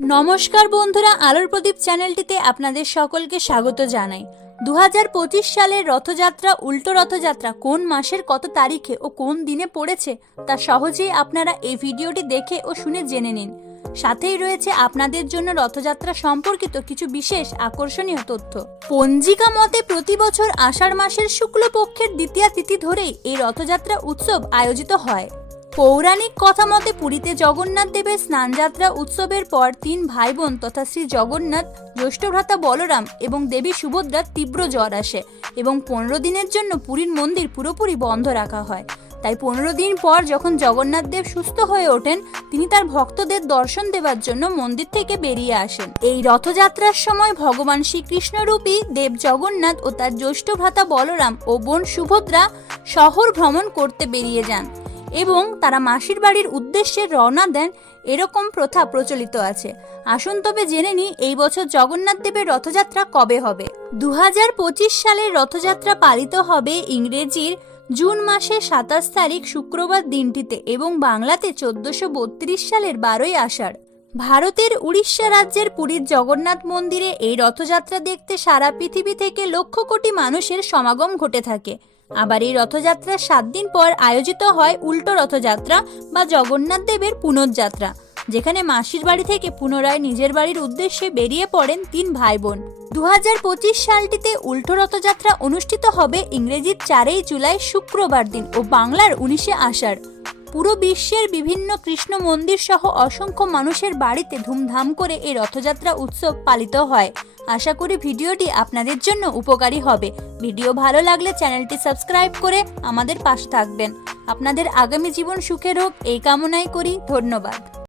নমস্কার বন্ধুরা, আলোর প্রদীপ চ্যানেলটিতে আপনাদের সকলকে স্বাগত জানাই। দু হাজার পঁচিশ সালের রথযাত্রা, উল্টো রথযাত্রা কোন মাসের কত তারিখে ও কোন দিনে পড়েছে তা সহজেই আপনারা এই ভিডিওটি দেখে ও শুনে জেনে নিন। সাথেই রয়েছে আপনাদের জন্য রথযাত্রা সম্পর্কিত কিছু বিশেষ আকর্ষণীয় তথ্য। পঞ্জিকা মতে প্রতি বছর আষাঢ় মাসের শুক্লপক্ষের দ্বিতীয়া তিথি ধরেই এই রথযাত্রা উৎসব আয়োজিত হয়। পৌরাণিক কথা মতে পুরীতে জগন্নাথ দেবের স্নানযাত্রা উৎসবের পর তিন ভাই বোন তথা শ্রী জগন্নাথ জ্যৈষ্ঠ ভ্রাতা বলরাম এবং দেবী সুভদ্রার তীব্র জ্বর আসে এবং পনেরো দিনের জন্য পুরীর মন্দির পুরোপুরি বন্ধ রাখা হয়। তাই পনেরো দিন পর যখন জগন্নাথ দেব সুস্থ হয়ে ওঠেন, তিনি তার ভক্তদের দর্শন দেওয়ার জন্য মন্দির থেকে বেরিয়ে আসেন। এই রথযাত্রার সময় ভগবান শ্রীকৃষ্ণরূপী দেব জগন্নাথ ও তার জ্যৈষ্ঠ ভ্রাতা বলরাম ও বোন সুভদ্রা শহর ভ্রমণ করতে বেরিয়ে যান। এবং তারা মাসির বাড়ির উদ্দেশ্যে রওনা দেন এরকম প্রথা প্রচলিত আছে। আসুন তবে জেনে নিই এই বছর জগন্নাথ দেবের রথযাত্রা কবে হবে। দু সালের রথযাত্রা পালিত হবে ইংরেজির জুন মাসের সাতাশ তারিখ শুক্রবার দিনটিতে এবং বাংলাতে চোদ্দশো সালের বারোই আষাঢ়। ভারতের উড়িষ্যা রাজ্যের পুরীর জগন্নাথ মন্দিরে এই রথযাত্রা দেখতে সারা পৃথিবী থেকে লক্ষ কোটি মানুষের সমাগম ঘটে থাকে। আবার এই রথযাত্রার সাত দিন পর আয়োজিত হয় উল্টো রথযাত্রা বা জগন্নাথ দেবের পুনর্যাত্রা, যেখানে মাসির বাড়ি থেকে পুনরায় নিজের বাড়ির উদ্দেশ্যে বেরিয়ে পড়েন তিন ভাই বোন দু সালটিতে উল্টো রথযাত্রা অনুষ্ঠিত হবে ইংরেজির চারই জুলাই শুক্রবার দিন ও বাংলার উনিশে আষাঢ়। পুরো বিশ্বের বিভিন্ন কৃষ্ণ মন্দির সহ অসংখ্য মানুষের বাড়িতে ধুমধাম করে এই রথযাত্রা উৎসব পালিত হয়। আশা করি ভিডিওটি আপনাদের জন্য উপকারী হবে। ভিডিও ভালো লাগলে চ্যানেলটি সাবস্ক্রাইব করে আমাদের পাশ থাকবেন। আপনাদের আগামী জীবন সুখের হোক, এই কামনাই করি। ধন্যবাদ।